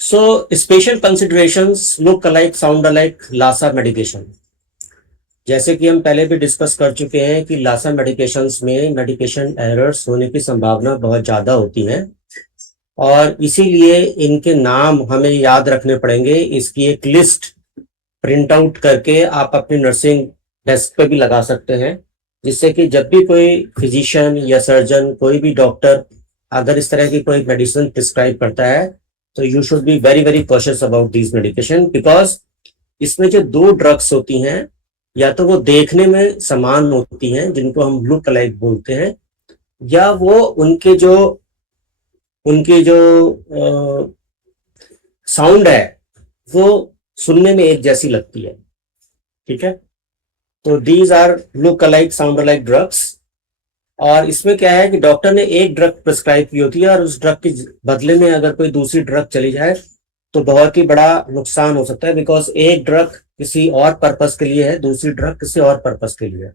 So special considerations look alike, sound alike, LASA medication. जैसे कि हम पहले भी डिस्कस कर चुके हैं कि लासा मेडिकेशंस में मेडिकेशन एरर्स होने की संभावना बहुत ज़्यादा होती है और इसीलिए इनके नाम हमें याद रखने पड़ेंगे। इसकी एक लिस्ट प्रिंट आउट करके आप अपनी नर्सिंग डेस्क पे भी लगा सकते हैं, जिससे कि जब भी कोई फिजिशियन या सर्जन, कोई भी डॉक्टर अगर इस तरह की कोई मेडिसिन प्रिस्क्राइब करता है तो you should be very very cautious about these medication, because इसमें जो दो ड्रग्स होती हैं या तो वो देखने में समान होती हैं जिनको हम लुक अलाइक बोलते हैं, या वो उनके जो साउंड है वो सुनने में एक जैसी लगती है। ठीक है, तो these are look alike, sound alike drugs. और इसमें क्या है कि डॉक्टर ने एक ड्रग प्रिस्क्राइब की होती है और उस ड्रग के बदले में अगर कोई दूसरी ड्रग चली जाए तो बहुत ही बड़ा नुकसान हो सकता है, बिकॉज एक ड्रग किसी और पर्पस के लिए है, दूसरी ड्रग किसी और पर्पस के लिए है।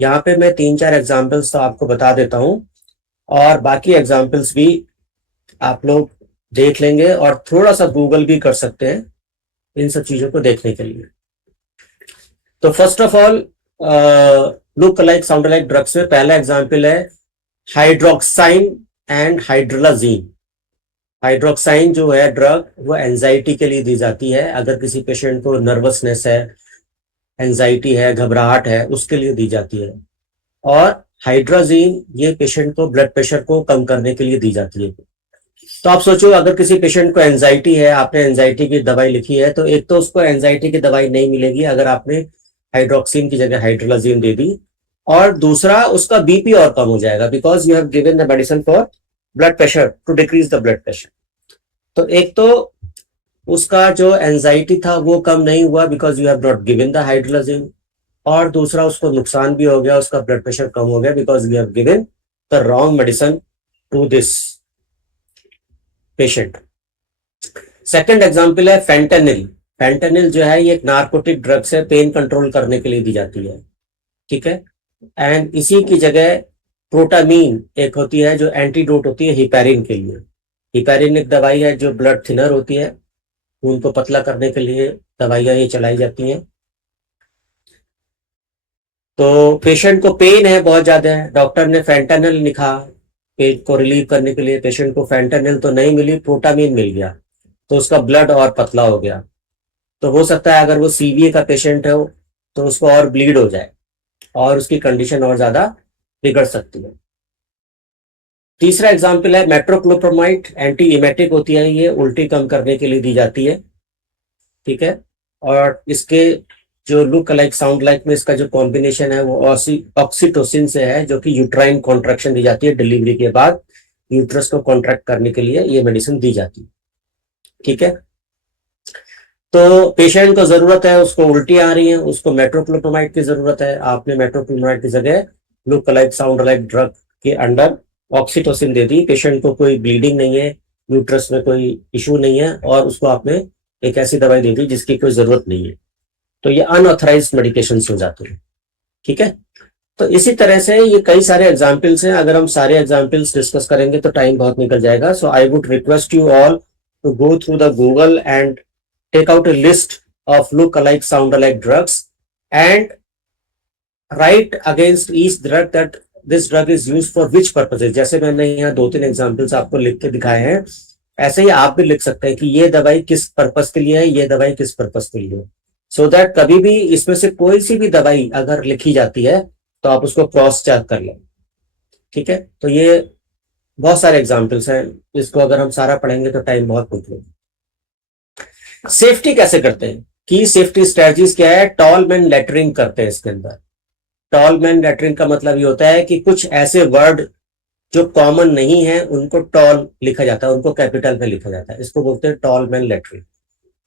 यहाँ पे मैं 3-4 एग्जाम्पल्स तो आपको बता देता हूँ और बाकी एग्जाम्पल्स भी आप लोग देख लेंगे और थोड़ा सा गूगल भी कर सकते हैं इन सब चीजों को देखने के लिए। तो first of all look alike, sound alike drugs में पहला एग्जाम्पल है हाइड्रोक्साइन एंड हाइड्रोलाजीन। हाइड्रोक्साइन जो है ड्रग वो एंजाइटी के लिए दी जाती है। अगर किसी पेशेंट को नर्वसनेस है, एंजाइटी है, घबराहट है, उसके लिए दी जाती है। और हाइड्रोजीन ये पेशेंट को ब्लड प्रेशर को कम करने के लिए दी जाती है। तो आप सोचो अगर किसी पेशेंट को एंजाइटी है, आपने एंजाइटी की दवाई लिखी है, तो एक तो उसको एंजाइटी की दवाई नहीं मिलेगी अगर आपने हाइड्रोक्सिन की जगह हाइड्रोलाजीन दे दी, और दूसरा उसका बीपी और कम हो जाएगा because you have given the medicine for blood pressure to decrease the blood pressure. तो एक तो उसका जो एंजाइटी था वो कम नहीं हुआ because you have not given the hydralazine, और दूसरा उसको नुकसान भी हो गया, उसका ब्लड प्रेशर कम हो गया because you have given the wrong medicine to this patient. Second example है फेंटेनिल। फेंटेनिल जो है ये एक नार्कोटिक ड्रग्स है, पेन कंट्रोल करने के लिए दी जाती है। ठीक है, एंड इसी की जगह प्रोटामीन एक होती है जो एंटीडोट होती है हिपैरिन के लिए। हिपैरिन एक दवाई है जो ब्लड थिनर होती है, खून को पतला करने के लिए दवाइयां ये चलाई जाती हैं। तो पेशेंट को पेन है बहुत ज्यादा है, डॉक्टर ने फेंटेनिल लिखा पेन को रिलीव करने के लिए, पेशेंट को फेंटेनिल तो नहीं मिली, प्रोटामीन मिल गया, तो उसका ब्लड और पतला हो गया। तो हो सकता है अगर वो सीवीए का पेशेंट है तो उसको और ब्लीड हो जाए और उसकी कंडीशन और ज्यादा बिगड़ सकती है। तीसरा एग्जाम्पल है मेट्रोक्लोप्रोमाइड। एंटी इमेटिक होती है, ये उल्टी कम करने के लिए दी जाती है। ठीक है, और इसके जो लुक लाइक साउंड लाइक में इसका जो कॉम्बिनेशन है वो ऑक्सीटोसिन से है, जो कि यूट्राइन कॉन्ट्रैक्शन दी जाती है डिलीवरी के बाद, यूट्रस को कॉन्ट्रैक्ट करने के लिए ये मेडिसिन दी जाती है। ठीक है, तो पेशेंट को जरूरत है, उसको उल्टी आ रही है, उसको मेट्रोक्लोप्रोमाइड की जरूरत है, आपने मेट्रोक्लोप्रोमाइड की जगह look like sound like drug के अंडर ऑक्सीटोसिन दे दी। पेशेंट को कोई ब्लीडिंग नहीं है, यूट्रस में कोई इशू नहीं है, और उसको आपने एक ऐसी दवाई दे दी जिसकी कोई जरूरत नहीं है, तो ये अनऑथराइज्ड मेडिकेशन हो जाते हैं। ठीक है, तो इसी तरह से ये कई सारे एग्जाम्पल्स हैं, अगर हम सारे एग्जाम्पल्स डिस्कस करेंगे तो टाइम बहुत निकल जाएगा। So I would request you all to go through the Google and take out a list of look-alike, sound-alike drugs and write against each drug that this drug is used for which purposes। जैसे मैंने यहाँ 2-3 examples आपको लिख के दिखाए हैं, ऐसे ही आप भी लिख सकते हैं कि ये दवाई किस पर्पस के लिए है, ये दवाई किस पर्पस के लिए है, सो दैट कभी भी इसमें से कोई सी भी दवाई अगर लिखी जाती है तो आप उसको क्रॉस चेक कर लें। ठीक है, तो ये बहुत सारे एग्जाम्पल्स हैं, इसको अगर हम सारा पढ़ेंगे तो टाइम बहुत निकलेगा। सेफ्टी कैसे करते हैं, की सेफ्टी स्ट्रेटजीज क्या है? टॉल मैन लेटरिंग करते हैं इसके अंदर। टॉल मैन लेटरिंग का मतलब ये होता है कि कुछ ऐसे वर्ड जो कॉमन नहीं है उनको टॉल लिखा जाता है, उनको कैपिटल में लिखा जाता है, इसको बोलते हैं टॉल मैन लेटरिंग।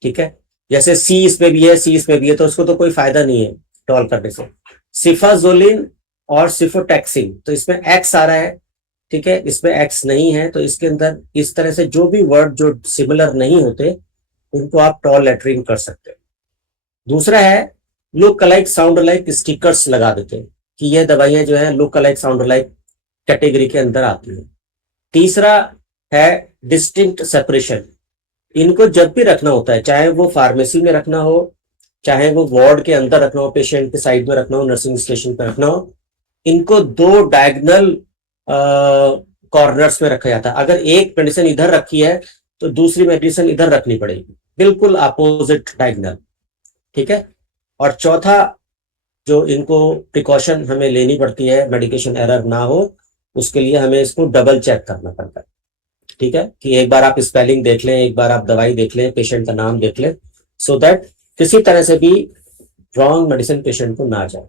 ठीक है, जैसे सी इसमें भी है, सी इसमें भी है, तो उसको तो कोई फायदा नहीं है टॉल करने से। सिफाजोलिन और सिफोटैक्सिन, तो इसमें एक्स आ रहा है, ठीक है, इसमें एक्स नहीं है, तो इसके अंदर इस तरह से जो भी वर्ड जो सिमिलर नहीं होते उनको आप टॉल लेटरिंग कर सकते हैं। दूसरा है look alike sound alike stickers लगा देते हैं कि ये दवाइयां जो है look alike sound alike category के अंदर आती है। तीसरा है डिस्टिंक्ट सेपरेशन, इनको जब भी रखना होता है, चाहे वो फार्मेसी में रखना हो, चाहे वो वार्ड के अंदर रखना हो, पेशेंट के साइड में रखना हो, नर्सिंग स्टेशन पे रखना हो, इनको दो डायगनल कॉर्नर्स में रखा जाता है। अगर एक मेडिसिन इधर रखी है तो दूसरी मेडिसिन इधर रखनी पड़ेगी, बिल्कुल अपोजिट डायगनल। ठीक है। और चौथा जो इनको प्रिकॉशन हमें लेनी पड़ती है, मेडिकेशन एरर ना हो, उसके लिए हमें इसको डबल चेक करना पड़ता है। ठीक है, कि एक बार आप स्पेलिंग देख लें, एक बार आप दवाई देख लें, पेशेंट का नाम देख लें, सो दैट किसी तरह से भी रॉन्ग मेडिसिन पेशेंट को ना जाए।